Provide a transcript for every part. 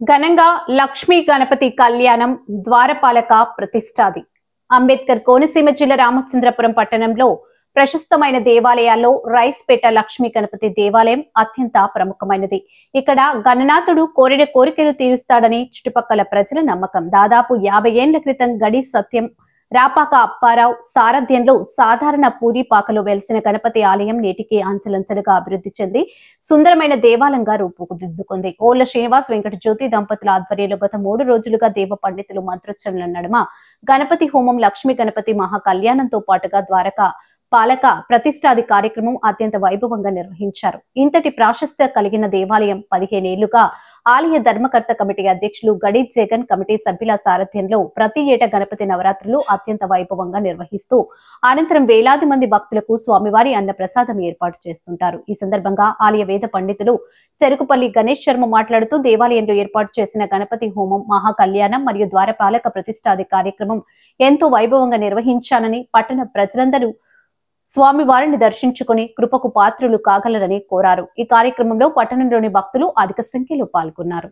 ఘనంగా లక్ష్మీ గణపతి కళ్యాణం ద్వారపాలక ప్రతిష్టాది. అంబేద్కర్ కోనసీమ జిల్లా రామచంద్రపురం పట్టణంలో ప్రశస్తమైన దేవాలయాల్లో రైస్పేట లక్ష్మీ గణపతి దేవాలయం అత్యంత ప్రముఖమైనది. ఇక్కడ గణనాథుడు కోరిన కోరికలు తీరుస్తాడని చుట్టుపక్కల ప్రజల నమ్మకం. దాదాపు 50 ఏళ్ల క్రితం గడి సత్యం రాపాక అప్పారావు సారథ్యంలో సాధారణ పూరిపాకలో వెలిసిన గణపతి ఆలయం నేటికి అంచెలంచెలుగా అభివృద్ధి చెంది సుందరమైన దేవాలయంగా రూపుదిద్దుకుంది. ఓళ్ల శ్రీనివాస్ వెంకట జ్యోతి దంపతుల ఆధ్వర్యంలో గత 3 రోజులుగా దేవ పండితులు మంత్రోచ్చరణల నడుమ గణపతి హోమం, లక్ష్మీ గణపతి మహా కళ్యాణంతో పాటుగా ద్వారకా పాలక ప్రతిష్టాది కార్యక్రమం అత్యంత వైభవంగా నిర్వహించారు. ఇంతటి ప్రాశస్త్య కలిగిన దేవాలయం 15 ఏళ్లుగా ఆలయ ధర్మకర్త కమిటీ అధ్యక్షులు గడి జగన్, కమిటీ సభ్యుల సారథ్యంలో ప్రతి ఏటా గణపతి నవరాత్రులు అత్యంత వైభవంగా నిర్వహిస్తూ అనంతరం వేలాది మంది భక్తులకు స్వామివారి అన్న ప్రసాదం ఏర్పాటు చేస్తుంటారు. ఈ సందర్భంగా ఆలయ వేద పండితులు చెరుకుపల్లి గణేష్ శర్మ మాట్లాడుతూ దేవాలయంలో ఏర్పాటు చేసిన గణపతి హోమం, మహా కళ్యాణం మరియు ద్వారపాలక ప్రతిష్టాది కార్యక్రమం ఎంతో వైభవంగా నిర్వహించానని, పట్టణ ప్రజలందరూ స్వామివారిని దర్శించుకుని కృపకు పాత్రులు కాగలరని కోరారు. ఈ కార్యక్రమంలో పట్టణంలోని భక్తులు అధిక సంఖ్యలో పాల్గొన్నారు.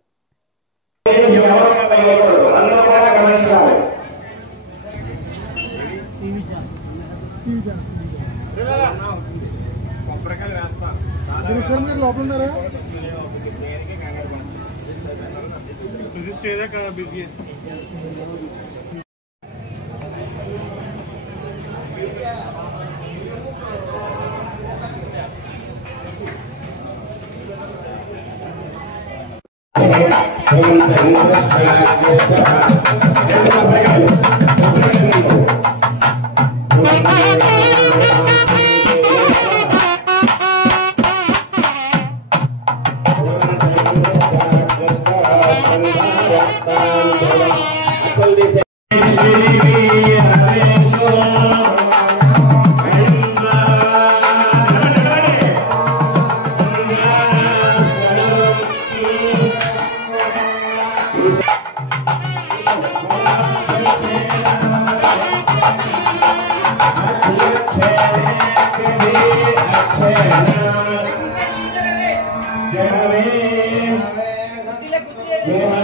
జయ